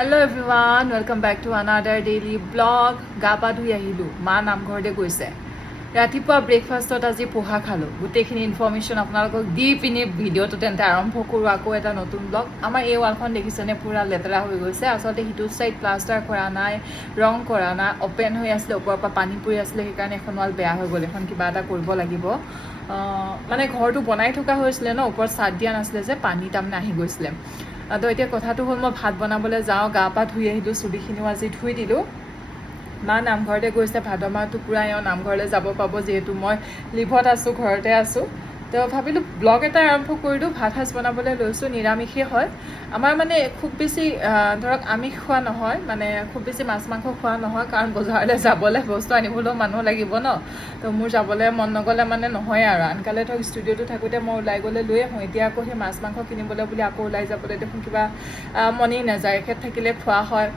Hello everyone, welcome back to another daily vlog. Gapa dhui ahilu, ma namghorte goise. Ratipua breakfast ot aji poha khalo. Gutekhini information apnalokok di pini video to tente arambho koru ako eta notun vlog. Amar ei wall khon dekhisone pura letera hoi goise. Asolte hitu side plaster kora nai, rong kora na, open hoi asle opor pa pani puri asle hekane ekhon wall beya hoi gole. Ekhon kiba eta koribo lagibo. মানে ঘৰটো বনাই থকা হৈছিল ন ওপৰত সাত দিয়া নাছিলে যে পানী তামনে আহি গৈছিলে তো এতিয়া কথাটো হ'ল মই ভাত বনাবলৈ যাওঁ গা পা ধুই আহিলোঁ চুলিখিনিও আজি ধুই দিলোঁ মা নামঘৰতে গৈছে ভাদ মাহটো পূৰা এওঁ নামঘৰলৈ যাব পাব যিহেতু মই লিভত আছোঁ ঘৰতে আছোঁ তো ভাবিলোঁ ব্লগ এটা আৰম্ভ কৰিলোঁ ভাত সাজ বনাবলৈ লৈছোঁ নিৰামিষেই হয় আমাৰ মানে খুব বেছি ধৰক আমিষ খোৱা নহয় মানে খুব বেছি মাছ মাংস খোৱা নহয় কাৰণ বজাৰলৈ যাবলৈ বস্তু আনিবলৈও মানুহ লাগিব ন তো মোৰ যাবলৈ মন নগ'লে মানে নহয় আৰু আনকালে ধৰক ষ্টুডিঅ'টো থাকোঁতে মই ওলাই গ'লে লৈ আহোঁ এতিয়া আকৌ সেই মাছ মাংস কিনিবলৈ বুলি আকৌ ওলাই যাবলৈ দেখোন কিবা মনেই নাযায় এখেত থাকিলে খোৱা হয়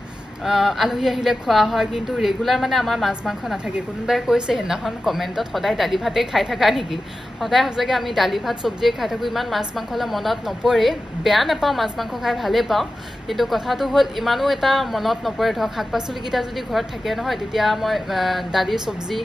আলহী আহিলে খোৱা হয় কিন্তু ৰেগুলাৰ মানে আমাৰ মাছ মাংস নাথাকে কোনোবাই কৈছে সেইদিনাখন কমেণ্টত সদায় দালি ভাতেই খাই থাকা নেকি সদায় সঁচাকৈ আমি দালি ভাত চব্জিয়ে খাই থাকোঁ ইমান মাছ মাংসলৈ মনত নপৰে বেয়া নাপাওঁ মাছ মাংস খাই ভালেই পাওঁ কিন্তু কথাটো হ'ল ইমানো এটা মনত নপৰে ধৰক শাক পাচলিকেইটা যদি ঘৰত থাকে নহয় তেতিয়া মই দালি চব্জি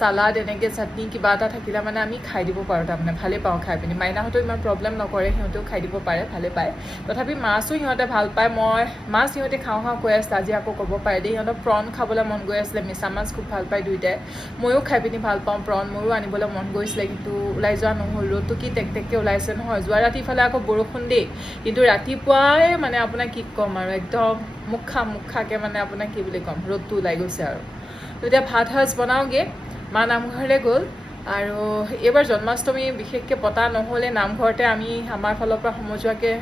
চালাড এনেকৈ চাটনি কিবা এটা থাকিলে মানে আমি খাই দিব পাৰোঁ তাৰমানে ভালেই পাওঁ খাই পিনি মাইনাহঁতেও ইমান প্ৰব্লেম নকৰে সিহঁতেও খাই দিব পাৰে ভালে পায় তথাপি মাছো সিহঁতে ভাল পায় মই মাছ সিহঁতে খাওঁ কৈ আছে আজি আকৌ ক'ব পাৰে দেই সিহঁতক প্ৰন খাবলৈ মন গৈ আছিলে মিছা মাছ খুব ভাল পায় দুইটাই ময়ো খাই পিনি ভাল পাওঁ প্ৰন মোৰো আনিবলৈ মন গৈছিলে কিন্তু ওলাই যোৱা নহ'ল ৰ'দটো কি টেকটেককৈ ওলাইছে নহয় যোৱা ৰাতিফালে আকৌ বৰষুণ দেই কিন্তু ৰাতিপুৱাই মানে আপোনাক কি ক'ম আৰু একদম মুখাকৈ মানে আপোনাক কি বুলি ক'ম ৰ'দটো ওলাই গৈছে আৰু তো এতিয়া ভাত সাজ বনাওঁগৈ মা নামঘৰলৈ গ'ল আৰু এইবাৰ জন্মাষ্টমী বিশেষকৈ পতা নহ'লে নামঘৰতে আমি আমাৰ ফালৰ পৰা সমজুৱাকৈ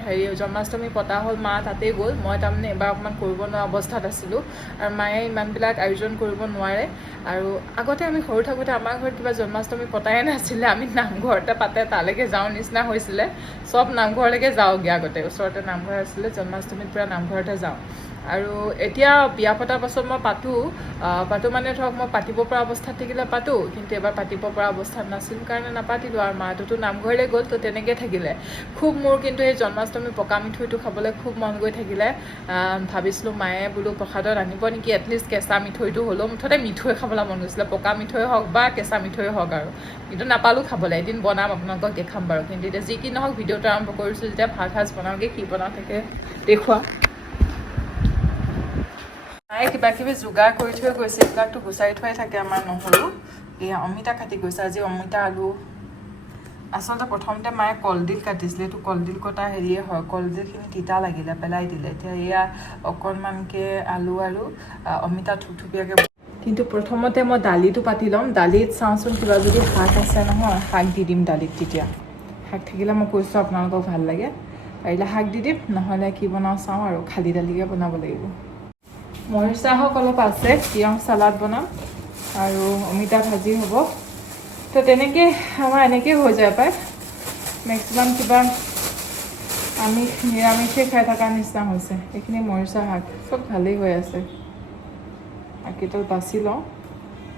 জন্মাষ্টমী পতা হ'ল মা তাতেই গ'ল মই তাৰমানে এবাৰ অকণমান কৰিব নোৱাৰা অৱস্থাত আছিলোঁ আৰু মায়ে ইমানবিলাক আয়োজন কৰিব নোৱাৰে আৰু আগতে আমি সৰু থাকোঁতে আমাৰ ঘৰত কিবা জন্মাষ্টমী পতাই নাছিলে আমি নামঘৰতে পাতে তালৈকে যাওঁ নিচিনা হৈছিলে চব নামঘৰলৈকে যাওঁগৈ আগতে ওচৰতে নামঘৰ আছিলে জন্মাষ্টমীত পূৰা নামঘৰতে যাওঁ আৰু এতিয়া বিয়া পতাৰ পাছত মই পাতোঁ মানে ধৰক মই পাতিব পৰা অৱস্থাত থাকিলে পাতোঁ কিন্তু এবাৰ পাতিব পৰা অৱস্থাত নাছিলোঁ কাৰণে নাপাতিলোঁ আৰু মাটোতো নামঘৰলৈ গ'ল তো তেনেকৈ থাকিলে খুব মোৰ কিন্তু এই জন্মাষ্টমী পকা মিঠৈটো খাবলৈ খুব মন গৈ থাকিলে ভাবিছিলোঁ মায়ে বোলো প্ৰসাদত আনিব নেকি এটলিষ্ট কেঁচা মিঠৈটো হ'লেও মুঠতে মিঠৈ খাবলৈ মন গৈছিলে পকা মিঠৈ হওক বা কেঁচা মিঠৈ হওক আৰু কিন্তু নাপালোঁ খাবলৈ এদিন বনাম আপোনালোকক দেখাম বাৰু কিন্তু এতিয়া যি কি নহওক ভিডিঅ'টো আৰম্ভ কৰিছোঁ যেতিয়া ভাত সাজ বনাওঁগৈ কি বনাওঁ থাকে দেখুওৱা মায়ে কিবা কিবি যোগাৰ কৰি থৈ গৈছে এইবিলাকতো গুচাই থোৱাই থাকে আমাৰ নহৰু এয়া অমিতা কাটি গৈছে আজি অমিতা আলু আচলতে প্ৰথমতে মায়ে কলডিল কাটিছিলে এইটো কলডিল কটা হেৰিয়ে হয় কলডিলখিনি তিতা লাগিলে পেলাই দিলে এতিয়া এয়া অকণমানকৈ আলু আৰু অমিতা থুপথুপীয়াকৈ কিন্তু প্ৰথমতে মই দালিটো পাতি ল'ম দালিত চাওঁচোন কিবা যদি শাক আছে নহয় শাক দি দিম দালিত তেতিয়া শাক থাকিলে মই কৈছোঁ আপোনালোকক ভাল লাগে পাৰিলে শাক দি দিম নহ'লে কি বনাওঁ চাওঁ আৰু খালী দালিকে বনাব লাগিব মৰিচা হওক অলপ আছে তিয়ঁহ চালাড বনাম আৰু অমিতা ভাজি হ'ব তো তেনেকৈ আমাৰ এনেকৈ হৈ যায় পায় মেক্সিমাম কিবা আমি নিৰামিষে খাই থকা নিচিনা হৈছে এইখিনি মৰিচা শাক চব ভালেই হৈ আছে বাকীটো বাছি লওঁ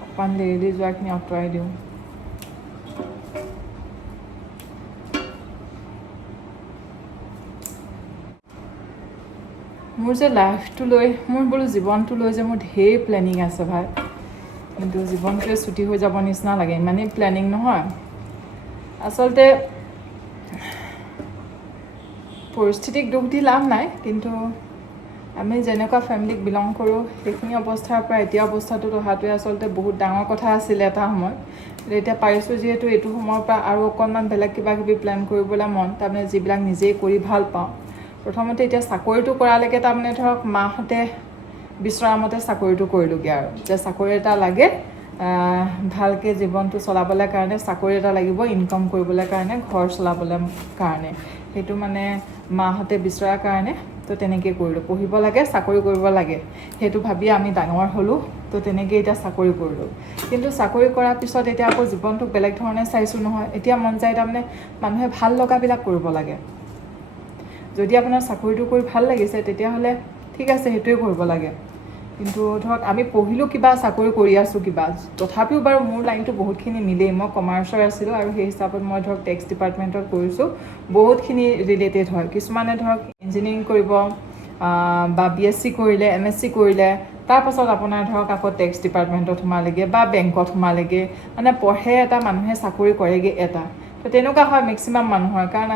অকণমান লেৰেলি যোৱাখিনি আঁতৰাই দিওঁ মোৰ যে লাইফটো লৈ মোৰ বোলো জীৱনটো লৈ যে মোৰ ঢেৰ প্লেনিং আছে ভাই কিন্তু জীৱনটোৱে ছুটি হৈ যাব নিচিনা লাগে ইমানেই প্লেনিং নহয় আচলতে পৰিস্থিতিক দুখ দি লাভ নাই কিন্তু আমি যেনেকুৱা ফেমিলিক বিলং কৰোঁ সেইখিনি অৱস্থাৰ পৰা এতিয়া অৱস্থাটোত অহাটোৱে আচলতে বহুত ডাঙৰ কথা আছিলে এটা সময়ত এতিয়া পাৰিছোঁ যিহেতু এইটো সময়ৰ পৰা আৰু অকণমান বেলেগ কিবা কিবি প্লেন কৰিবলৈ মন তাৰমানে যিবিলাক নিজেই কৰি ভাল পাওঁ প্ৰথমতে এতিয়া চাকৰিটো কৰালৈকে তাৰমানে ধৰক মাহঁতে বিচৰা মতে চাকৰিটো কৰিলোঁগৈ আৰু যে চাকৰি এটা লাগে ভালকৈ জীৱনটো চলাবলৈ কাৰণে চাকৰি এটা লাগিব ইনকাম কৰিবলৈ কাৰণে ঘৰ চলাবলৈ কাৰণে সেইটো মানে মাহঁতে বিচৰাৰ কাৰণে তো তেনেকৈ কৰিলোঁ পঢ়িব লাগে চাকৰি কৰিব লাগে সেইটো ভাবি আমি ডাঙৰ হ'লোঁ তো তেনেকৈ এতিয়া চাকৰি কৰিলোঁ কিন্তু চাকৰি কৰাৰ পিছত এতিয়া আকৌ জীৱনটোক বেলেগ ধৰণে চাইছোঁ নহয় এতিয়া মন যায় তাৰমানে মানুহে ভাল লগাবিলাক কৰিব লাগে যদি আপোনাৰ চাকৰিটো কৰি ভাল লাগিছে তেতিয়াহ'লে ঠিক আছে সেইটোৱে কৰিব লাগে কিন্তু ধৰক আমি পঢ়িলোঁ কিবা চাকৰি কৰি আছোঁ কিবা তথাপিও বাৰু মোৰ লাইনটো বহুতখিনি মিলেই মই কমাৰ্চৰ আছিলোঁ আৰু সেই হিচাপত মই ধৰক টেক্স ডিপাৰ্টমেণ্টত কৰিছোঁ বহুতখিনি ৰিলেটেড হয় কিছুমানে ধৰক ইঞ্জিনিয়াৰিং কৰিব বা BSc কৰিলে MSc কৰিলে তাৰপাছত আপোনাৰ ধৰক আকৌ টেক্স ডিপাৰ্টমেণ্টত সোমালেগৈ বা বেংকত সোমালেগৈ মানে পঢ়ে এটা মানুহে চাকৰি কৰেগৈ এটা তো তেনেকুৱা হয় মেক্সিমাম মানুহৰ কাৰণ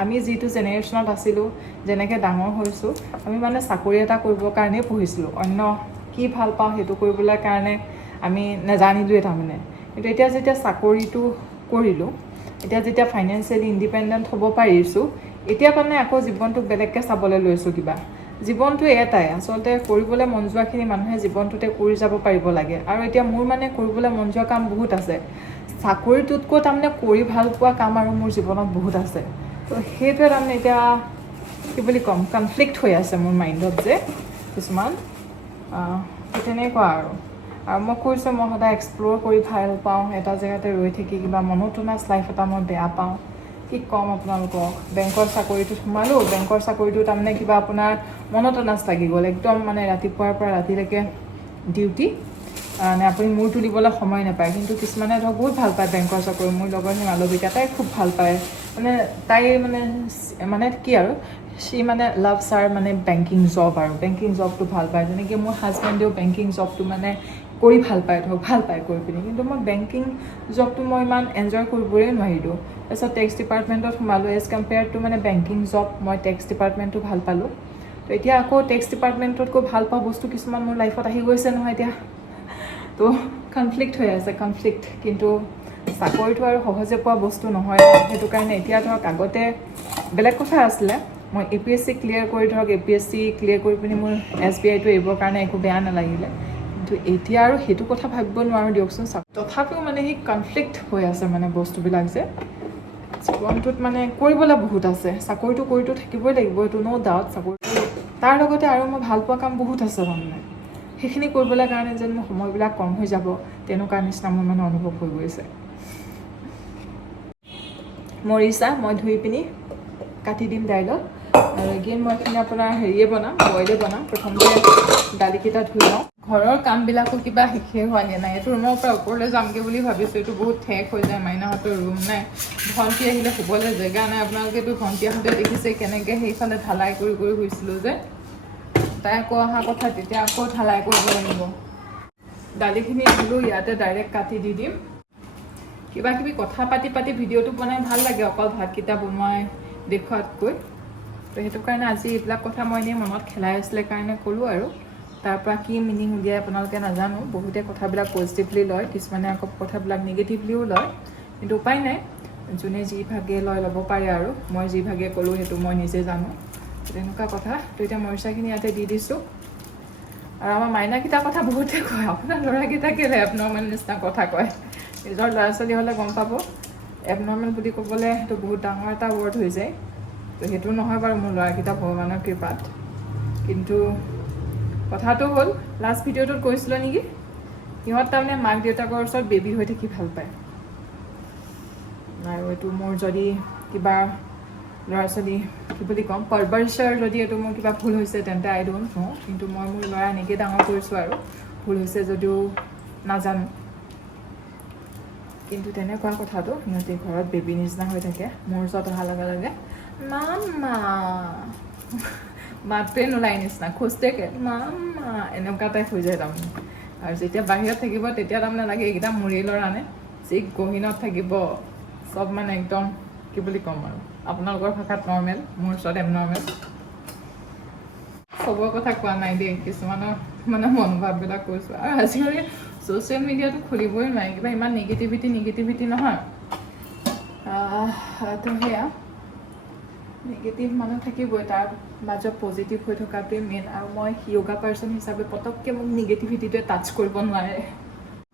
আমি যিটো জেনেৰেশ্যনত আছিলোঁ যেনেকৈ ডাঙৰ হৈছোঁ আমি মানে চাকৰি এটা কৰিবৰ কাৰণেই পঢ়িছিলোঁ অন্য কি ভাল পাওঁ সেইটো কৰিবলৈ কাৰণে আমি নাজানিলোঁৱে তাৰমানে কিন্তু এতিয়া যেতিয়া চাকৰিটো কৰিলোঁ এতিয়া যেতিয়া ফাইনেন্সিয়েলি ইণ্ডিপেণ্ডেণ্ট হ'ব পাৰিছোঁ এতিয়া মানে আকৌ জীৱনটোক বেলেগকৈ চাবলৈ লৈছোঁ কিবা জীৱনটো এটাই আচলতে কৰিবলৈ মন যোৱাখিনি মানুহে জীৱনটোতে কৰি যাব পাৰিব লাগে আৰু এতিয়া মোৰ মানে কৰিবলৈ মন যোৱা কাম বহুত আছে চাকৰিটোতকৈ তাৰমানে কৰি ভাল পোৱা কাম আৰু মোৰ জীৱনত বহুত আছে তো সেইটোৱে তাৰমানে এতিয়া কি বুলি ক'ম কনফ্লিক্ট হৈ আছে মোৰ মাইণ্ডত যে কিছুমান তেনেকুৱা আৰু মই কৈছোঁ মই সদায় এক্সপ্ল'ৰ কৰি ভাল পাওঁ এটা জেগাতে ৰৈ থাকি কিবা মনোটোনাছ লাইফ এটা মই বেয়া পাওঁ কি ক'ম আপোনালোকক বেংকৰ চাকৰিটোত সোমালোঁ বেংকৰ চাকৰিটো তাৰমানে কিবা আপোনাৰ মনোটোনাছ লাগি গ'ল একদম মানে ৰাতিপুৱাৰ পৰা ৰাতিলৈকে ডিউটি নে আপুনি মূৰ তুলিবলৈ সময় নাপায় কিন্তু কিছুমানে ধৰক বহুত ভাল পায় বেংকৰ চাকৰি মোৰ লগৰ সেই মালবিকা তাই খুব ভাল পায় মানে তাই মানে কি আৰু সি মানে লাভছ আৰ মানে বেংকিং জব আৰু বেংকিং জবটো ভাল পায় যেনেকৈ মোৰ হাজবেণ্ডেও বেংকিং জবটো মানে কৰি ভাল পায় ধৰক ভাল পায় কৰি পিনি কিন্তু মই বেংকিং জবটো মই ইমান এনজয় কৰিবই নোৱাৰিলোঁ তাৰপিছত টেক্স ডিপাৰ্টমেণ্টত সোমালোঁ এজ কম্পেয়াৰ্ড টু মানে বেংকিং জব মই টেক্স ডিপাৰ্টমেণ্টটো ভাল পালোঁ তো এতিয়া আকৌ টেক্স ডিপাৰ্টমেণ্টতকৈ ভাল পোৱা বস্তু কিছুমান মোৰ লাইফত আহি গৈছে নহয় এতিয়া তো কনফ্লিক্ট হৈ আছে কিন্তু চাকৰিটো আৰু সহজে পোৱা বস্তু নহয় সেইটো কাৰণে এতিয়া ধৰক আগতে বেলেগ কথা আছিলে মই APSC ক্লিয়াৰ কৰি ধৰক APSC ক্লিয়াৰ কৰি পিনি মোৰ SBIটো এৰিবৰ কাৰণে একো বেয়া নালাগিলে কিন্তু এতিয়া আৰু সেইটো কথা ভাবিব নোৱাৰোঁ দিয়কচোন তথাপিও মানে সেই কনফ্লিক্ট হৈ আছে মানে বস্তুবিলাক যে জীৱনটোত মানে কৰিবলৈ বহুত আছে চাকৰিটো কৰিতো থাকিবই লাগিব এইটো ন' ডাউট চাকৰিটো তাৰ লগতে আৰু মই ভাল পোৱা কাম বহুত আছে তাৰমানে সেইখিনি কৰিবলৈ কাৰণে যেন মোৰ সময়বিলাক কম হৈ যাব তেনেকুৱা নিচিনা মোৰ মানে অনুভৱ হৈ গৈছে মৰিচা মই ধুই পিনি কাটি দিম দাইলত আৰু এগেইন মই এইখিনি আপোনাৰ হেৰিয়ে বনাম বইলে বনাম প্ৰথমতে দালিকেইটা ধুই লওঁ ঘৰৰ কামবিলাকো কিবা শেষেই হোৱাগৈ নাই এইটো ৰুমৰ পৰা ওপৰলৈ যামগৈ বুলি ভাবিছোঁ এইটো বহুত ঠেক হৈ যায় মাইনাহঁতৰ ৰুম নাই ভণ্টি আহিলে শুবলৈ জেগা নাই আপোনালোকেতো ভণ্টি আহোঁতে দেখিছে কেনেকৈ সেইফালে ঢালাই কৰি শুইছিলোঁ যে তাই আকৌ অহা কথা তেতিয়া আকৌ ঢালাই কৰিব লাগিব দালিখিনি ধুলোঁ ইয়াতে ডাইৰেক্ট কাটি দি দিম কিবা কিবি কথা পাতি ভিডিঅ'টো বনাই ভাল লাগে অকল ভাতকেইটা বনোৱাই দেখুৱাতকৈ তো সেইটো কাৰণে আজি এইবিলাক কথা মই এনেই মনত খেলাই আছিলে কাৰণে ক'লোঁ আৰু তাৰ পৰা কি মিনিং উলিয়াই আপোনালোকে নাজানো বহুতে কথাবিলাক পজিটিভলি লয় কিছুমানে আকৌ কথাবিলাক নিগেটিভলিও লয় কিন্তু উপায় নাই যোনে যি ভাগে লয় ল'ব পাৰে আৰু মই যি ভাগে ক'লোঁ সেইটো মই নিজে জানো তেনেকুৱা কথা তো এতিয়া মৰিচাখিনি ইয়াতে দি দিছোঁ আৰু আমাৰ মাইনাকেইটাৰ কথা বহুতে কয় আপোনাৰ ল'ৰাকেইটা কেলৈ এবনৰ্মেল নিচিনা কথা কয় নিজৰ ল'ৰা ছোৱালী হ'লে গম পাব এবনৰ্মেল বুলি ক'বলৈ সেইটো বহুত ডাঙৰ এটা ৱৰ্ড হৈ যায় তো সেইটো নহয় বাৰু মোৰ ল'ৰাকেইটা ভগৱানৰ কৃপাত কিন্তু কথাটো হ'ল লাষ্ট ভিডিঅ'টোত কৈছিলোঁ নেকি সিহঁত তাৰমানে মাক দেউতাকৰ ওচৰত বেবী হৈ থাকি ভাল পায় আৰু এইটো মোৰ যদি কিবা ল'ৰা ছোৱালী কি বুলি ক'ম পাৰভাৰ্চাৰ যদি এইটো মোৰ কিবা ভুল হৈছে তেন্তে আই ডোণ্ট ন' কিন্তু মই মোৰ ল'ৰা এনেকৈ ডাঙৰ কৰিছোঁ আৰু ভুল হৈছে যদিও নাজানো কিন্তু তেনেকুৱা কথাটো সিহঁতে ঘৰত বেবী নিচিনা হৈ থাকে মোৰ ওচৰত অহাৰ লগে লগে মামা মাতটোৱে নোলাই নিচিনা খোজটেকে মামা এনেকুৱা টাইপ হৈ যায় তাৰমানে আৰু যেতিয়া বাহিৰত থাকিব তেতিয়া তাৰমানে লাগে এইকেইটা মোৰেই ল'ৰা নে যি গহীনত থাকিব চব মানে একদম কি বুলি ক'ম আৰু আপোনালোকৰ ভাষাত নৰ্মেল মোৰ ওচৰত এবনৰ্মেল চবৰ কথা কোৱা নাই দেই কিছুমানৰ মানে মনোভাৱবিলাক কৈছোঁ আৰু আজিকালি ছ'চিয়েল মিডিয়াটো খুলিবই নোৱাৰি কিবা ইমান নিগেটিভিটি নহয় তো সেয়া নিগেটিভ মানুহ থাকিবই তাৰ মাজত পজিটিভ হৈ থকাটোৱে মেইন আৰু মই য়োগা পাৰ্চন হিচাপে পটককৈ মোক নিগেটিভিটিটোৱে টাচ কৰিব নোৱাৰে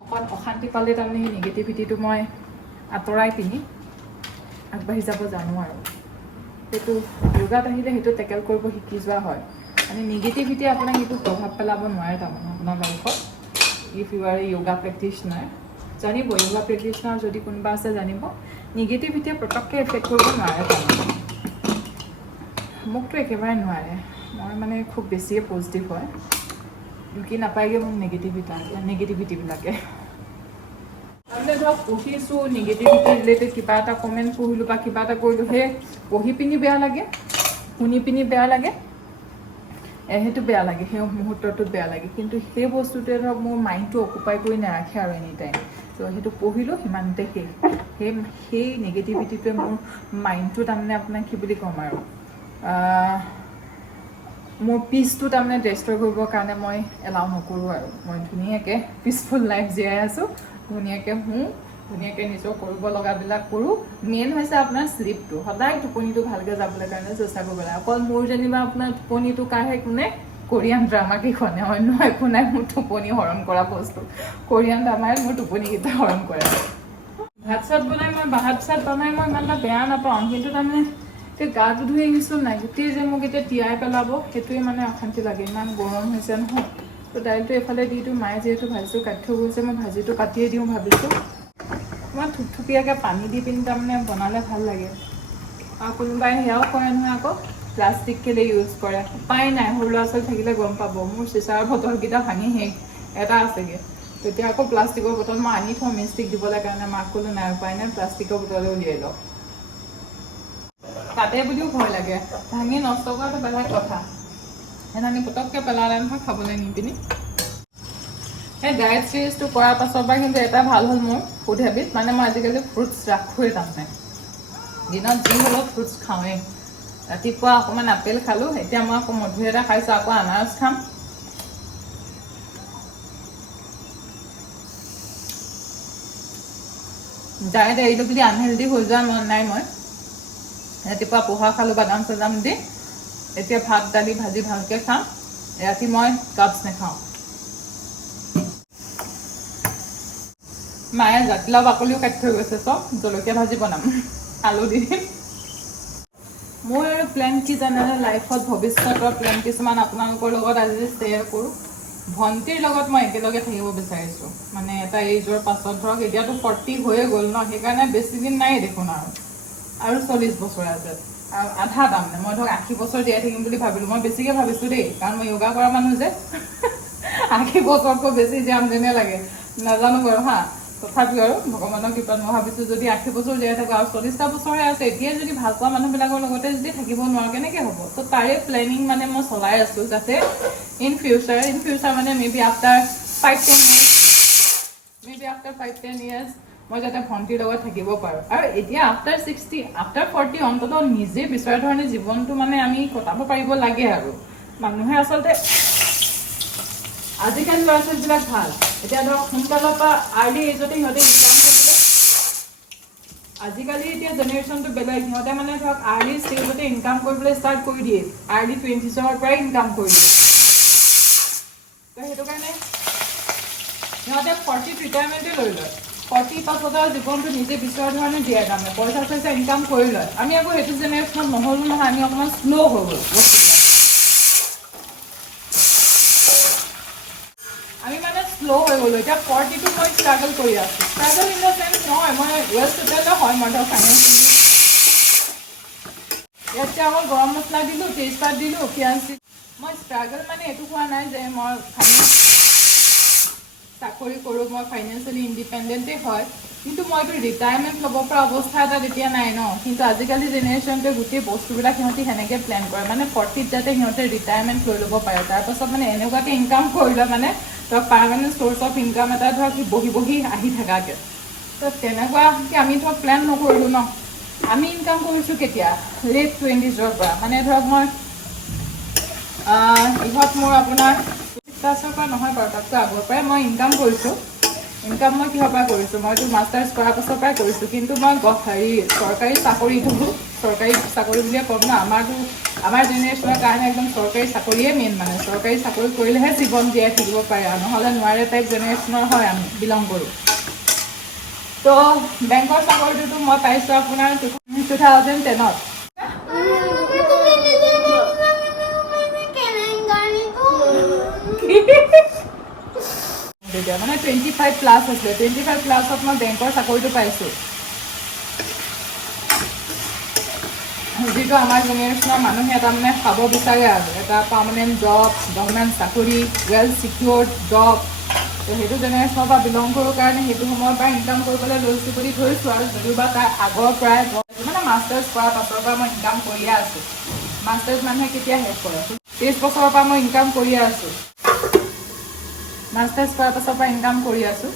অকণ অশান্তি পালে তাৰমানে সেই নিগেটিভিটিটো মই আঁতৰাই পিনি আগবাঢ়ি যাব জানো আৰু সেইটো য়োগাত আহিলে সেইটো টেকেল কৰিব শিকি যোৱা হয় মানে নিগেটিভিটি আপোনাক সেইটো প্ৰভাৱ পেলাব নোৱাৰে তাৰমানে আপোনাৰ লাইফত if you are a yoga practitioner জানিব য়োগা প্ৰেক্টিচনাৰ যদি কোনোবা আছে জানিব নিগেটিভিটিয়ে পটককৈ এফেক্ট কৰিব নোৱাৰে তাৰমানে মোকতো একেবাৰে নোৱাৰে মই মানে খুব বেছিয়ে পজিটিভ হয় ঢুকি নাপায়গৈ মোক নিগেটিভিটিবিলাকে তাৰমানে ধৰক পঢ়িছোঁ নিগেটিভিটি ৰিলেটেড কিবা এটা কমেণ্ট পঢ়িলোঁ বা কিবা এটা কৰিলোঁ সেই পঢ়ি পিনি বেয়া লাগে শুনি পিনি বেয়া লাগে সেইটো বেয়া লাগে, সেই মুহূৰ্তটোত বেয়া লাগে, কিন্তু সেই বস্তুটোৱে ধৰক মোৰ মাইণ্ডটো অকুপাই কৰি নাৰাখে আৰু এনি টাইম। তো সেইটো পঢ়িলোঁ সিমানতে সেই নিগেটিভিটিটোৱে মোৰ মাইণ্ডটো তাৰমানে আপোনাক কি বুলি ক'ম আৰু মোৰ পিচটো তাৰমানে ডেষ্ট্ৰয় কৰিবৰ কাৰণে মই এলাউ নকৰোঁ আৰু মই ধুনীয়াকৈ পিচফুল লাইফ জীয়াই আছোঁ, ধুনীয়াকৈ শুওঁ, ধুনীয়াকৈ নিজৰ কৰিব লগাবিলাক কৰোঁ। মেইন হৈছে আপোনাৰ শ্লিপটো, সদায় টোপনিটো ভালকৈ যাবলৈ কাৰণে চেষ্টা কৰিব লাগে। অকল মোৰ যেনিবা আপোনাৰ টোপনিটো কাঢ়ে কোনে, কোৰিয়ান ড্ৰামাকেইখনে, অন্য একো নাই মোৰ টোপনি হৰণ কৰা বস্তু। কোৰিয়ান ড্ৰামাই মোৰ টোপনিকেইটা হৰণ কৰে। ভাত চাত বনাই মই ইমান এটা বেয়া নাপাওঁ, কিন্তু তাৰমানে এতিয়া গাটো ধুই আহিছোঁ নাই, গোটেই যে মোক এতিয়া তিয়াই পেলাব সেইটোৱে মানে অশান্তি লাগে। ইমান গৰম হৈছে নহয়। তো দাইলটো এইফালে দি দিওঁ, মায়ে যিহেতু ভাজিটো কাটি থৈ গৈছে, মই ভাজিটো কাটিয়ে দিওঁ ভাবিছোঁ। মই থুপথুপীয়াকৈ পানী দি পিনি তাৰমানে বনালে ভাল লাগে। আৰু কোনোবাই সেয়াও কৰে নহয় আকৌ, প্লাষ্টিক কেলৈ ইউজ কৰে, উপায় নাই। সৰু ল'ৰা ছোৱালী থাকিলে গম পাব। মোৰ চিচাৰৰ বটলকেইটা ভাঙি এটা আছেগৈ, তেতিয়া আকৌ প্লাষ্টিকৰ বটল মই আনি থওঁ মিষ্টিক দিবলৈ কাৰণে। মাক ক'লো নাই, উপায় নাই, প্লাষ্টিকৰ বটলে উলিয়াই লওঁ। তাতে বুলিও ভয় লাগে, ভাঙি নষ্ট কৰাটো বেলেগ কথা, সেইদিনাখনি পটককৈ পেলালে নহয় খাবলৈ নিপিনি। সেই ডায়েট চিৰিজটো কৰাৰ পাছৰ পৰা কিন্তু এটা ভাল হ'ল মোৰ ফুড হেবিট, মানে মই আজিকালি ফ্ৰুটছ ৰাখোঁৱেই। তাৰমানে দিনত যি হ'লেও ফ্ৰুটছ খাওঁৱেই। ৰাতিপুৱা অকণমান আপেল খালোঁ, এতিয়া মই আকৌ মধুৰি এটা খাইছোঁ, আকৌ আনাৰস খাম। ডায়েট এৰিলোঁ বুলি আনহেল্ডি হৈ যোৱা মন নাই। মই ৰাতিপুৱা পোহা খালোঁ বাদাম চাদাম দি, এতিয়া ভাত দালি ভাজি ভালকৈ খাম। ৰাতি মই কাপছ নাখাওঁ। মায়ে জাতিলাও বাকলিও কাটি থৈ গৈছে, চব জলকীয়া ভাজি বনাম, আলু দি দিম। মোৰ আৰু প্লেন কি জানেনে, লাইফত ভৱিষ্যতৰ প্লেন কিছুমান আপোনালোকৰ লগত আজি শ্বেয়াৰ কৰোঁ। ভণ্টিৰ লগত মই একেলগে থাকিব বিচাৰিছোঁ, মানে এটা এইজৰ পাছত ধৰক এতিয়াতো 40 হৈয়ে গ'ল ন, সেইকাৰণে বেছি দিন নাই দেখোন আৰু 40 বছৰ আছে আৰু আধা। তাৰমানে মই ধৰক 80 বছৰ জীয়াই থাকিম বুলি ভাবিলোঁ। মই বেছিকৈ ভাবিছোঁ দেই, কাৰণ মই য়োগা কৰা মানুহ যে 80 বছৰতকৈ বেছি জীয়াম যেনে লাগে, নাজানো বাৰু হা। তথাপিও আৰু ভগৱানৰ কৃপাত মই ভাবিছোঁ যদি 80 বছৰ জীয়াই থাকোঁ আৰু 40টা বছৰহে আছে, এতিয়াই যদি ভাল পোৱা মানুহবিলাকৰ লগতে যদি থাকিব নোৱাৰোঁ কেনেকৈ হ'ব। তো তাৰে প্লেনিং মানে মই চলাই আছোঁ, যাতে ইন ফিউচাৰ মানে মে বি আফটাৰ 5-10 years মই যাতে ভণ্টিৰ লগত থাকিব পাৰোঁ। আৰু এতিয়া আফটাৰ 60, আফটাৰ 40 অন্ততঃ নিজে বিচৰা ধৰণে জীৱনটো মানে আমি কটাব পাৰিব লাগে। আৰু মানুহে আচলতে আজিকালি ল'ৰা ছোৱালীবিলাক ভাল, এতিয়া ধৰক সোনকালৰ পৰা আৰ্লি এজতে সিহঁতে ইনকাম কৰিবলৈ, আজিকালি এতিয়া জেনেৰেশ্যনটো বেলেগ। সিহঁতে মানে ধৰক আৰ্লি ষ্টেজতে ইনকাম কৰিবলৈ ষ্টাৰ্ট কৰি দিয়ে, আৰ্লি 20sৰ পৰাই ইনকাম কৰি দিয়ে। তো সেইটো কাৰণে সিহঁতে 40ত ৰিটায়াৰমেণ্টে লৈ লয়, 40 পাছত আৰু জীৱনটো নিজে বিচৰা ধৰণে জীয়াই, তাৰমানে পইচা চইচা ইনকাম কৰি লয়। আমি আকৌ সেইটো জেনেৰেশ্যনত নহ'লোঁ নহয়, আমি অকণমান শ্ল' হৈ গ'ল বস্তুবিলাক। আমি মানে শ্ল' হৈ গ'লোঁ। এতিয়া 40টো মই ষ্ট্ৰাগল কৰি আছোঁ। ষ্ট্ৰাগল ইন দ্য চেন্স নহয়, মই ৱেল ছেটেলডে হয়, মই ধৰক ফাইনেন্সিয়েলি। ইয়াতে আকৌ গৰম মছলা দিলোঁ, তেজপাত দিলোঁ, পিঁয়াজ দিলোঁ। মই ষ্ট্ৰাগল মানে এইটো কোৱা নাই যে মই চাকৰি কৰোঁ, মই ফাইনেন্সিয়েলি ইণ্ডিপেণ্ডেণ্টেই হয়, কিন্তু মইতো ৰিটায়াৰমেণ্ট ল'ব পৰা অৱস্থা এটা তেতিয়া নাই ন। কিন্তু আজিকালি জেনেৰেশ্যনটোৱে গোটেই বস্তুবিলাক সিহঁতি সেনেকৈ প্লেন কৰে, মানে 40ত যাতে সিহঁতে ৰিটায়াৰমেণ্ট লৈ ল'ব পাৰে। তাৰপাছত মানে এনেকুৱাকৈ ইনকাম কৰি লয়, মানে ধৰক পাৰ্মানেণ্ট চ'ৰ্চ অফ ইনকাম এটা ধৰক বহি বহি আহি থাকাকৈ। তো তেনেকুৱাকৈ আমি ধৰক প্লেন নকৰিলোঁ ন। আমি ইনকাম কৰিছোঁ কেতিয়া, লেট 20sৰ পৰা, মানে ধৰক মই ইহঁত মোৰ আপোনাৰ 50ৰ পৰা নহয় বাৰু, তাতকৈ আগৰ পৰাই মই ইনকাম কৰিছোঁ। ইনকাম মই কিহৰ পৰা কৰিছোঁ, মইতো মাষ্টাৰ্ছ কৰাৰ পাছৰ পৰাই কৰিছোঁ, কিন্তু মই চৰকাৰী চাকৰিটো, চৰকাৰী চাকৰি বুলিয়ে ক'ম ন। আমাৰ জেনেৰেশ্যনৰ কাৰণে একদম চৰকাৰী চাকৰিয়ে মেইন, মানে চৰকাৰী চাকৰি কৰিলেহে জীৱন জীয়াই থাকিব পাৰে, আৰু নহ'লে নোৱাৰে টাইপ জেনেৰেশ্যনৰ হয় আমি বিলং কৰোঁ। তো বেংকৰ চাকৰিটোতো মই পাইছোঁ আপোনাৰ 2010ত। মানে 25+ আছিলে, 25+ত মই বেংকৰ চাকৰিটো পাইছোঁ, যিটো আমাৰ জেনেৰেশ্যনৰ মানুহে তাৰমানে পাব বিচাৰে আৰু এটা পাৰ্মানেণ্ট জব, গভৰ্ণমেণ্ট চাকৰি, ৱেল ছিকিউৰ্ড জব। তো সেইটো জেনেৰেশ্যনৰ পৰা বিলং কৰোঁ কাৰণে সেইটো সময়ৰ পৰা ইনকাম কৰিবলৈ লৈছোঁ বুলি ধৰিছোঁ। আৰু যদিও বা তাৰ আগৰ পৰাই মানে মাষ্টাৰ্ছ কৰাৰ পাছৰ পৰা মই ইনকাম কৰিয়ে আছোঁ। মাষ্টাৰ্ছ মানুহে কেতিয়া শেষ কৰে, 23 বছৰৰ পৰা মই ইনকাম কৰিয়ে আছোঁ মাষ্টাৰ্ছ কৰাৰ পাছৰ পৰা ইনকাম কৰি আছোঁ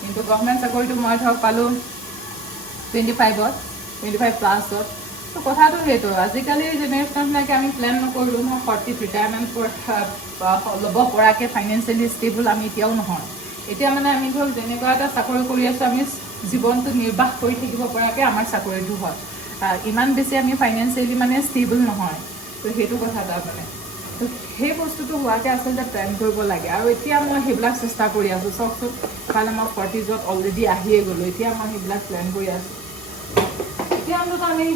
কিন্তু গভৰ্ণমেণ্ট চাকৰিটো মই ধৰক পালোঁ 25+ত তো কথাটো সেইটো আজিকালি জেনেৰেশ্যনবিলাকে আমি প্লেন নকৰিলোঁ নহয় 40 ৰিটায়াৰমেণ্ট ল'ব পৰাকৈ ফাইনেন্সিয়েলি ষ্টেবল আমি এতিয়াও নহয় এতিয়া মানে আমি ধৰক যেনেকুৱা এটা চাকৰি কৰি আছোঁ আমি জীৱনটো নিৰ্বাহ কৰি থাকিব পৰাকৈ আমাৰ চাকৰিটো হয় ইমান বেছি আমি ফাইনেন্সিয়েলি মানে ষ্টেবল নহয় তো সেইটো কথা এটা মানে তো সেই বস্তুটো হোৱাকৈ আচলতে প্লেন কৰিব লাগে আৰু এতিয়া মই সেইবিলাক চেষ্টা কৰি আছোঁ চাওকচোন কাৰণ মই 40ত অলৰেডি আহিয়ে গ'লোঁ এতিয়া মই সেইবিলাক প্লেন কৰি আছোঁ এতিয়া অন্তত আমি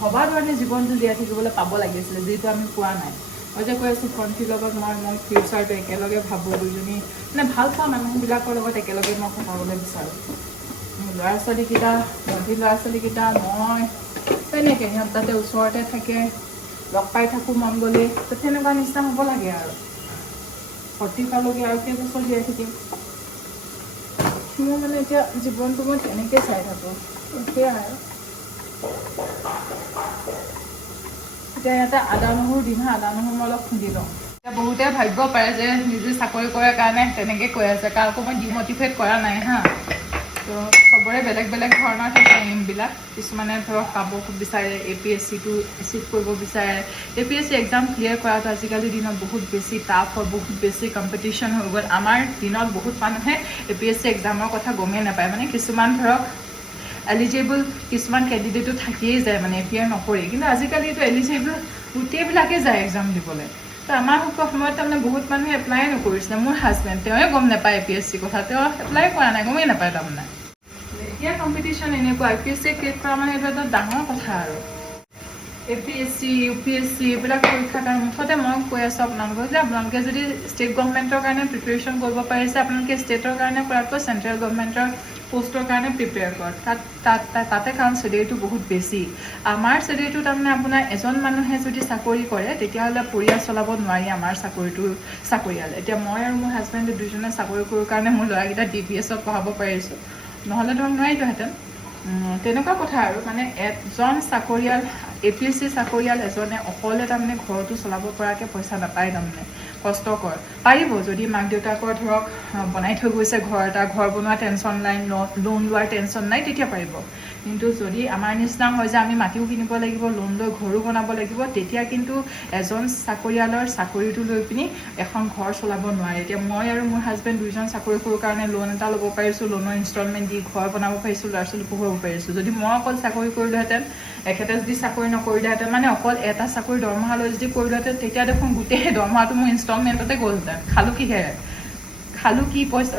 ভবা ধৰণে জীৱনটো জীয়াই থাকিবলৈ পাব লাগিছিলে যিটো আমি পোৱা নাই মই যে কৈ আছোঁ ভণ্টিৰ লগত মই ফিউচাৰটো একেলগে ভাবোঁ দুজনী মানে ভাল পোৱা মানুহবিলাকৰ লগত একেলগে মই কটাবলৈ বিচাৰোঁ ল'ৰা ছোৱালীকেইটা ভণ্টিৰ ল'ৰা ছোৱালীকেইটা মই তেনেকৈ সিহঁত তাতে ওচৰতে থাকে লগ পাই থাকোঁ মন গ'লে তো তেনেকুৱা নিচিনা হ'ব লাগে আৰু 40 পালকে আৰু কেইবছৰ জীয়াই থাকিম মোৰ মানে এতিয়া জীৱনটো মই তেনেকৈ চাই থাকোঁ সেয়াই আৰু এতিয়া ইয়াতে আদা নহৰু দিম হা আদা নহৰু মই অলপ খুন্দি লওঁ এতিয়া বহুতে ভাবিব পাৰে যে নিজে চাকৰি কৰাৰ কাৰণে তেনেকৈ কৈ আছে কাকো মই ডিমটিভেট কৰা নাই হা তো চবৰে বেলেগ বেলেগ ধৰণৰ থাকে এইমবিলাক কিছুমানে ধৰক পাব বিচাৰে APSCটো চিট কৰিব বিচাৰে APSC এক্সাম ক্লিয়াৰ কৰাটো আজিকালি দিনত বহুত বেছি টাফ হয় বহুত বেছি কম্পিটিশ্যন হৈ গ'ল আমাৰ দিনত বহুত মানুহে APSC এক্সামৰ কথা গমেই নাপায় মানে কিছুমান ধৰক এলিজিবল কিছুমান কেণ্ডিডেটো থাকিয়েই যায় মানে এপিয়াৰ নকৰে কিন্তু আজিকালিতো এলিজিবল গোটেইবিলাকে যায় এক্সাম দিবলৈ তো আমাৰ সময়ত তাৰমানে বহুত মানুহে এপ্লাই নকৰিছিলে মোৰ হাজবেণ্ড তেওঁৱে গম নাপায় APSC কথা তেওঁ এপ্লাই কৰা নাই গমেই নাপায় তাৰমানে এতিয়া কম্পিটিশ্যন এনেকুৱা APSC ক্লিয়াৰ কৰা মানে এইটো এটা ডাঙৰ কথা আৰু APSC UPSC এইবিলাক পৰীক্ষাৰ কাৰণে মুঠতে মই কৈ আছোঁ আপোনালোকক যে আপোনালোকে যদি ষ্টেট গভৰ্ণমেণ্টৰ কাৰণে প্ৰিপেৰেশ্যন কৰিব পাৰিছে আপোনালোকে ষ্টেটৰ কাৰণে কৰাতকৈ চেণ্ট্ৰেল গভৰ্ণমেণ্টৰ পোষ্টৰ কাৰণে প্ৰিপেয়াৰ কৰক তাতে কাৰণ চেলেৰিটো বহুত বেছি আমাৰ চেলেৰিটো তাৰমানে আপোনাৰ এজন মানুহে যদি চাকৰি কৰে তেতিয়াহ'লে পৰিয়াল চলাব নোৱাৰি আমাৰ চাকৰিয়াল এতিয়া মই আৰু মোৰ হাজবেণ্ডে দুজনে চাকৰি কৰোঁ কাৰণে মোৰ ল'ৰাকেইটা DPSত পঢ়াব পাৰিছোঁ নহ'লে ধৰক নোৱাৰিলোহেঁতেন তেনেকুৱা কথা আৰু মানে এজন চাকৰিয়াল APSC চাকৰিয়াল এজনে অকলে তাৰমানে ঘৰটো চলাব পৰাকৈ পইচা নাপায় তাৰমানে কষ্টকৰ পাৰিব যদি মাক দেউতাকৰ ধৰক বনাই থৈ গৈছে ঘৰ এটা ঘৰ বনোৱা টেনশ্যন নাই লোন লোৱাৰ টেনশ্যন নাই তেতিয়া পাৰিব কিন্তু যদি আমাৰ নিচিনা হয় যে আমি মাটিও কিনিব লাগিব লোন লৈ ঘৰো বনাব লাগিব তেতিয়া কিন্তু এজন চাকৰিয়ালৰ চাকৰিটো লৈ পিনি এখন ঘৰ চলাব নোৱাৰে এতিয়া মই আৰু মোৰ হাজবেণ্ড দুইজন চাকৰি কৰোঁ কাৰণে লোন এটা ল'ব পাৰিছোঁ লোনৰ ইনষ্টলমেণ্ট দি ঘৰ বনাব পাৰিছোঁ ল'ৰা ছোৱালী পঢ়াব পাৰিছোঁ যদি মই অকল চাকৰি কৰিলোহেঁতেন এখেতে যদি চাকৰি নকৰিলেহেঁতেন মানে অকল এটা চাকৰি দৰমহা লৈ যদি কৰিলোহেঁতেন তেতিয়া দেখোন গোটেই দৰমহাটো মোৰ ইনষ্টলমেণ্টতে গ'লহেঁতেন খালোঁ কি পইচা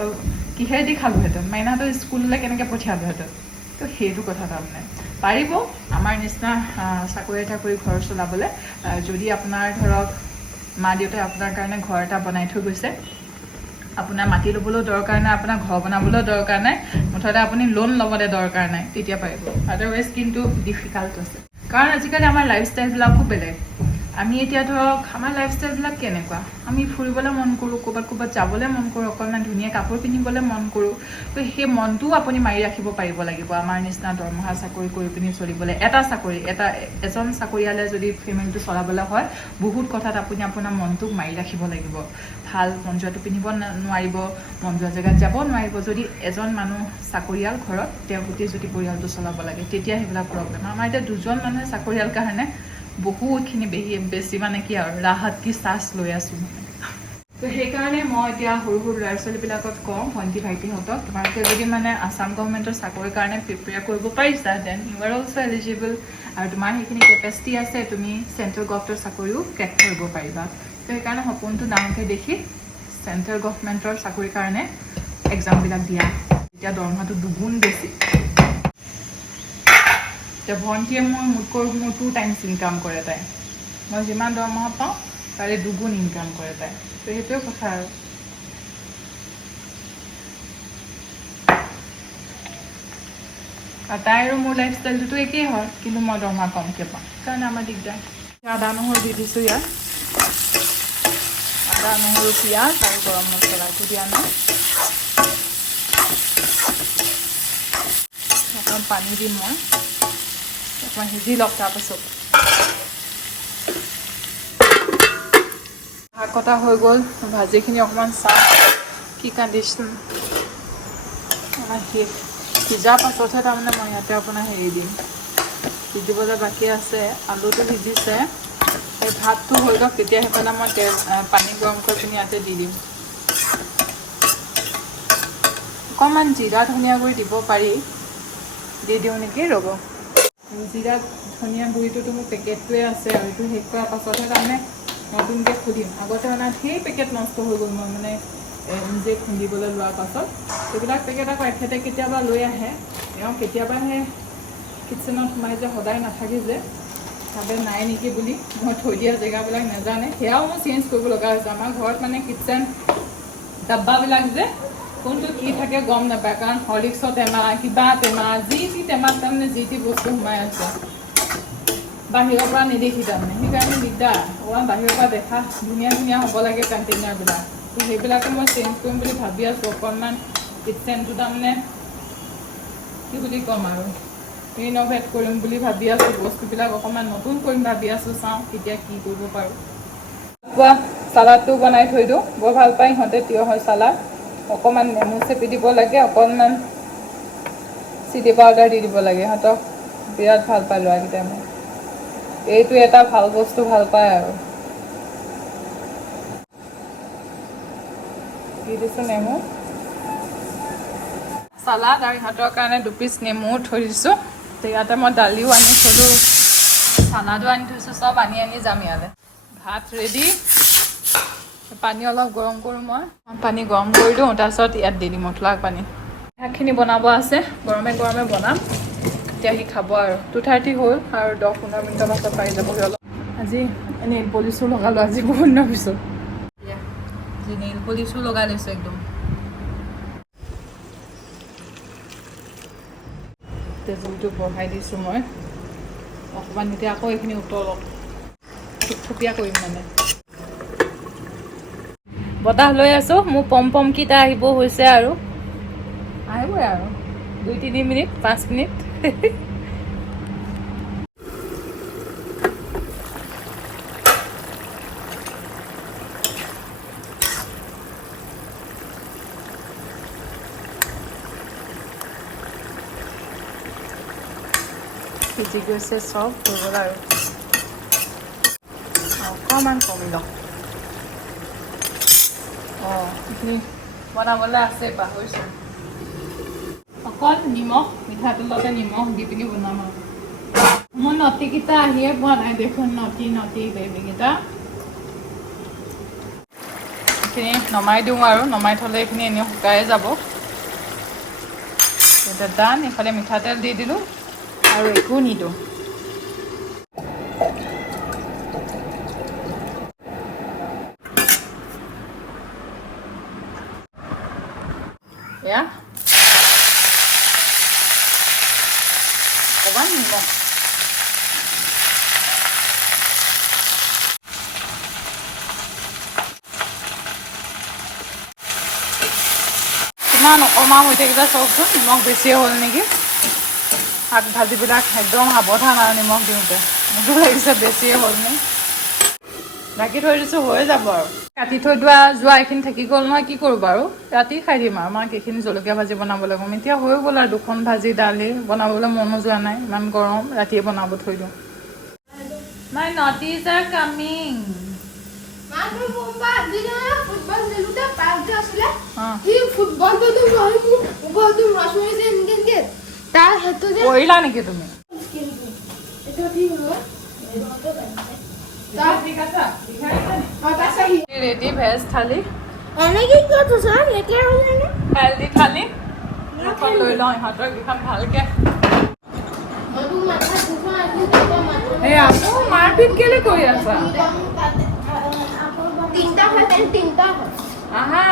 কিহেদি খালোহেঁতেন মাইনাহঁতৰ স্কুললৈ কেনেকৈ পঠিয়ালোহেঁতেন তো সেইটো কথা তাৰমানে পাৰিব আমাৰ নিচিনা চাকৰি এটা কৰি ঘৰ চলাবলৈ যদি আপোনাৰ ধৰক মা দেউতাই আপোনাৰ কাৰণে ঘৰ এটা বনাই থৈ গৈছে আপোনাৰ মাটি ল'বলৈও দৰকাৰ নাই আপোনাৰ ঘৰ বনাবলৈও দৰকাৰ নাই মুঠতে আপুনি লোন ল'বলৈ দৰকাৰ নাই তেতিয়া পাৰিব আদাৰৱাইজ কিন্তু ডিফিকাল্ট আছে কাৰণ আজিকালি আমাৰ লাইফষ্টাইলবিলাকো বেলেগ আমি এতিয়া ধৰক আমাৰ লাইফষ্টাইলবিলাক কেনেকুৱা আমি ফুৰিবলৈ মন কৰোঁ ক'ৰবাত যাবলৈ মন কৰোঁ অকণমান ধুনীয়া কাপোৰ পিন্ধিবলৈ মন কৰোঁ তো সেই মনটোও আপুনি মাৰি ৰাখিব পাৰিব লাগিব আমাৰ নিচিনা দৰমহা চাকৰি কৰি পিনি চলিবলৈ এজন চাকৰিয়ালে যদি ফেমিলিটো চলাবলৈ হয় বহুত কথাত আপুনি আপোনাৰ মনটোক মাৰি ৰাখিব লাগিব ভাল মন যোৱাটো পিন্ধিব নোৱাৰিব মন যোৱা জেগাত যাব নোৱাৰিব যদি এজন মানুহ চাকৰিয়াল ঘৰত তেওঁ গোটেই যদি পৰিয়ালটো চলাব লাগে তেতিয়া সেইবিলাক প্ৰব্লেম আমাৰ এতিয়া দুজন মানুহে চাকৰিয়াল কাৰণে বহুতখিনি বেছি মানে কি আৰু ৰাহত কি চাৰ্জ লৈ আছোঁ মানে তো সেইকাৰণে মই এতিয়া সৰু ল'ৰা ছোৱালীবিলাকক কওঁ ভণ্টি ভাইটিহঁতক তোমালোকে যদি মানে আছাম গভৰ্ণমেণ্টৰ চাকৰিৰ কাৰণে প্ৰিপেয়াৰ কৰিব পাৰিছা then you are also' eligible আৰু তোমাৰ সেইখিনি কেপাচিটি আছে তুমি চেণ্ট্ৰেল গভৰ্ণমেণ্টৰ চাকৰিও ক্ৰেক কৰিব পাৰিবা তো সেইকাৰণে সপোনটো ডাঙৰকৈ দেখি চেণ্ট্ৰেল গভৰ্ণমেণ্টৰ চাকৰিৰ কাৰণে এক্সামবিলাক দিয়া এতিয়া দৰমহাটো দুগুণ বেছি এতিয়া ভণ্টিয়ে মোতকৈ 2 টাইমছ ইনকাম কৰে তাই মই যিমান দৰমহা পাওঁ তাৰে দুগুণ ইনকাম কৰে তাই তো সেইটোৱে কথা আৰু তাই আৰু মোৰ লাইফষ্টাইলটোতো একেই হয় কিন্তু মই দৰমহা কমকৈ পাওঁ সেইকাৰণে আমাৰ দিগদাৰ আদা নহৰু দি দিছোঁ ইয়াত আদা নহৰু পিঁয়াজ আৰু গৰম মছলাটো দিয়া নাই অকণমান পানী দিম মই অকণমান সিজি লওক তাৰপাছত শাক কটা হৈ গ'ল ভাজিখিনি অকণমান চাওঁ কি কণ্ডিশ্যন সিজাৰ পাছতহে তাৰমানে মই ইয়াতে আপোনাৰ হেৰি দিম সিজিবলৈ বাকী আছে আলুটো সিজিছে এই ভাতটো হৈ লওক তেতিয়া সেইফালে মই পানী গৰম কৰি পিনি ইয়াতে দি দিম অকণমান জিৰা ধনিয়া গুড়ি দিব পাৰি দি দিওঁ নেকি ৰ'ব জিৰা ধনিয়া গুড়িটোতো মোৰ পেকেটটোৱে আছে আৰু এইটো শেষ কৰাৰ পাছতহে তাৰমানে নতুনকৈ খুলিম আগতে মানে সেই পেকেট নষ্ট হৈ গ'ল মই মানে নিজে খুন্দিবলৈ লোৱাৰ পাছত এইবিলাক পেকেট আকৌ এখেতে কেতিয়াবা লৈ আহে এওঁ কেতিয়াবা সেই কিটচেনত সোমাই যে সদায় নাথাকে যে ভাবে নাই নেকি বুলি মই থৈ দিয়া জেগাবিলাক নাজানে সেয়াও মই চেঞ্জ কৰিব লগা হৈছে আমাৰ ঘৰত মানে কিটচেন ডাব্বাবিলাক যে কোনটো কি থাকে গম নাপায় কাৰণ হৰলিক্সৰ টেমা কিবা টেমা যি টেমাত তাৰমানে যি বস্তু সোমাই আছে বাহিৰৰ পৰা নেদেখি তাৰমানে সেইকাৰণে দিগদাৰ অকণমান বাহিৰৰ পৰা দেখা ধুনীয়া ধুনীয়া হ'ব লাগে কণ্টেইনাৰবিলাক তো সেইবিলাকে মই চেঞ্জ কৰিম বুলি ভাবি আছোঁ অকণমান কিটচেনটো তাৰমানে কি বুলি ক'ম আৰু ৰিন'ভেট কৰিম বুলি ভাবি আছোঁ বস্তুবিলাক অকণমান নতুন কৰিম ভাবি আছোঁ চাওঁ কেতিয়া কি কৰিব পাৰোঁ পুৱা চালাডটো বনাই থৈ দিওঁ বৰ ভাল পায় সিহঁতে তিয়ঁহৰ চালাড অকণমান নেমু চেপি দিব লাগে অকণমান চিলি পাউডাৰ দি দিব লাগে সিহঁতক বিৰাট ভাল পায় ল'ৰাকেইটাই মই এইটো এটা ভাল বস্তু ভাল পায় আৰু দি দিছোঁ নেমু চালাড আৰু ইহঁতৰ কাৰণে 2 পিচ নেমু থৈ দিছোঁ ইয়াতে মই দালিও আনি থলোঁ চালাডো আনি থৈছোঁ চব আনি যাম ইয়ালৈ ভাত ৰেডি পানী অলপ গৰম কৰোঁ মই পানী গৰম কৰি দিওঁ তাৰপিছত ইয়াত দি দিম মছলা পানী শাকখিনি বনাব আছে গৰমে গৰমে বনাম এতিয়া সি খাব আৰু 2:30 হ'ল আৰু 10-15 মিনিটৰ পাছত পাই যাবগৈ অলপ আজি নেইল পলিচো লগালোঁ আজি বহুত দিনৰ পিছত আজি নেইল পলিচো লগাই লৈছোঁ একদম জুইটো বঢ়াই দিছোঁ মই অকণমান এতিয়া আকৌ এইখিনি উতলক থুপথুপীয়া কৰিম মানে বতাহ লৈ আছোঁ মোৰ পমকেইটা আহিব হৈছে আৰু আহিবই আৰু 2-3 মিনিট 5 মিনিট সিজি গৈছে চব হৈ গ'ল আৰু অকণমান কমি লওঁ এইখিনি বনাবলৈ আছে পাহৰিছোঁ অকল নিমখ মিঠাতেলতে নিমখ দি পিনি বনাম আৰু মোৰ নটিকেইটা আহিয়ে পোৱা নাই দেখোন নটি বেবীকেইটা এইখিনি নমাই দিওঁ আৰু নমাই থ'লে এইখিনি এনেও শুকাই যাব এতিয়া দান এইফালে মিঠাতেল দি দিলোঁ আৰু একো নিদিওঁ এয়া অকণমান নিমখ ইমান অকণমান হৈ থাকিলে চাওকচোন নিমখ বেছিয়ে হ'ল নেকি শাক ভাজিবিলাক একদম সাৱধান আৰু নিমখ দিওঁতে মোকো লাগিছে বেছিয়ে হ'ল নে ঢাকি থৈ দিছোঁ হৈ যাব আৰু কাটি থৈ যোৱা এইখিনি থাকি গ'ল নহয় কি কৰোঁ বাৰু ৰাতি খাই দিম আৰু আমাক এইখিনি জলকীয়া ভাজি বনাবলৈ ক'ম এতিয়া হৈ গ'ল আৰু 2খন ভাজি দালি বনাবলৈ মনো যোৱা নাই ইমান গৰম ৰাতিয়ে বনাব থৈ দিওঁ My naughties are coming. কৰিলা নেকি তুমি ৰেডি ভেজ থালি হেল্ডি থালি এখন লৈ লওঁ ইহঁতক এইখন ভালকে এই আকৌ মাৰপিট কেলে কৰি আছা আহা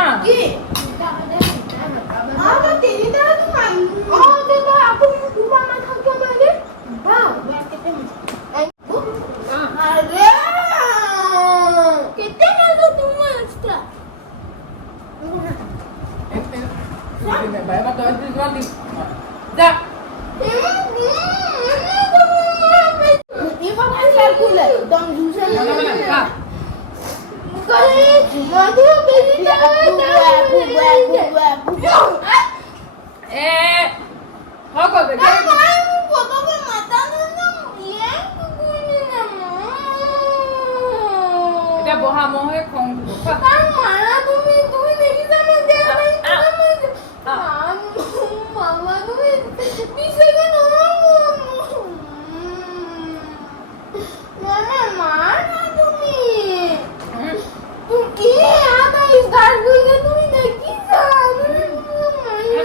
এতিয়া বহা মহে খং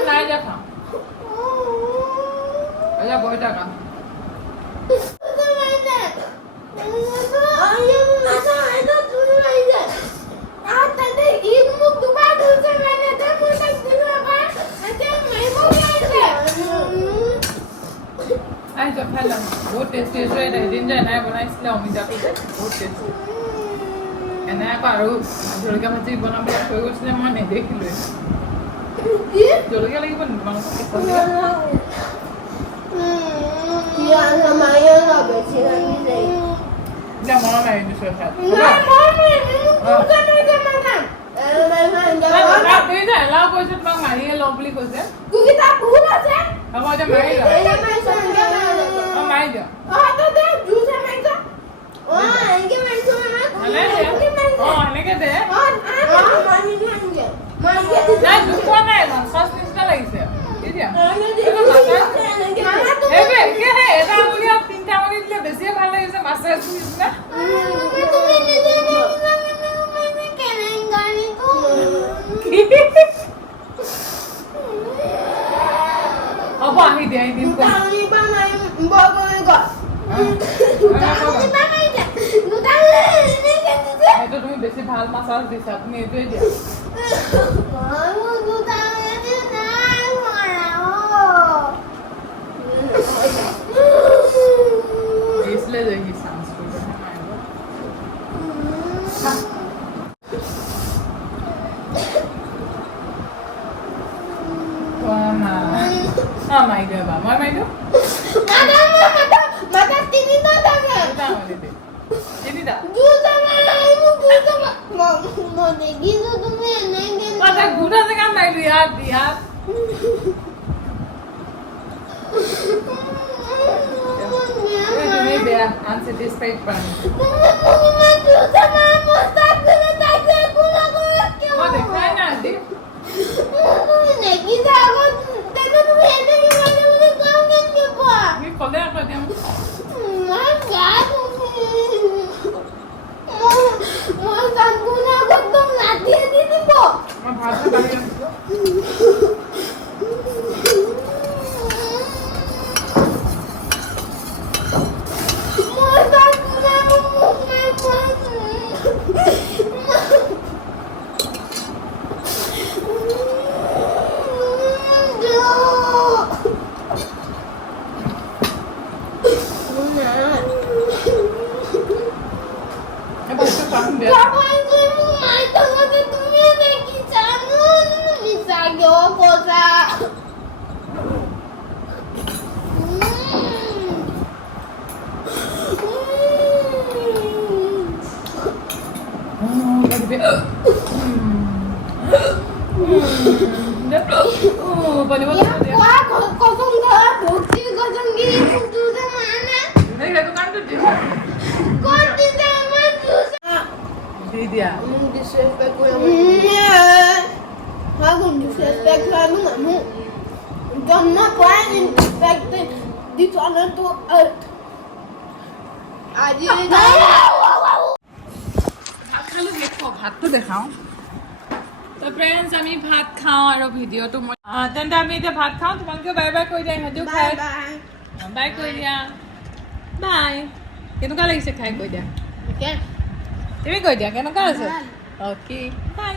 নাই দেখা বই টাকা বহুত টেষ্টি হৈছে এদিন যে এনাই বনাইছিলে অমিতাটো যে বহুত টেষ্টি এনাই আকৌ আৰু জলকীয়া ভাজি বনাবলৈ থৈ গৈছিলে মই নেদেখিলোৱে জলকীয়া লাগিব নেকি তোমালোকক এতিয়া মনত মাৰি দিছোঁ এলাও কৰিছে তোমাক মাৰিয়ে লওঁ বুলি কৈছে হ'ব এতিয়া মাৰি লওঁ মাৰি দিয়ক এনেকে দে নাই দুখোৱা নাই মাছাজ নিচিনা লাগিছে এতিয়া এটা আঙুলি আৰু তিনিটা আঙুলি দিলে বেছিয়ে ভাল লাগিছে মাছাজ নিচিনা হ'ব আহি দিয়া এদিন এইটো তুমি বেছি ভাল মাছাজ দিছা তুমি এইটোৱে দিয়া দিছিলে যে সি চান্স মাৰি দিওঁ এবাৰ মই মাৰি দিওঁ তিনিটা গোটা জেগাত মাৰিলো ইয়াত ইয়াত তুমি বেয়া আনছেটিছফাইড পাম মই দেখাই নাই আজি ক'লে আকৌ এতিয়া মই ভাত বাঢ়ি আনিছোঁ ভাতটো দেখাওঁ তো ফ্ৰেণ্ডছ আমি ভাত খাওঁ আৰু ভিডিঅ'টো মই তেন্তে আমি এতিয়া ভাত খাওঁ তোমালোকে বাই বাই কৈ দিয়া সিহঁতেও খাই বাই কৈ দিয়া বাই কেনেকুৱা লাগিছে খাই কৈ দিয়া তুমি কৈ দিয়া কেনেকুৱা আছে অ'কে বাই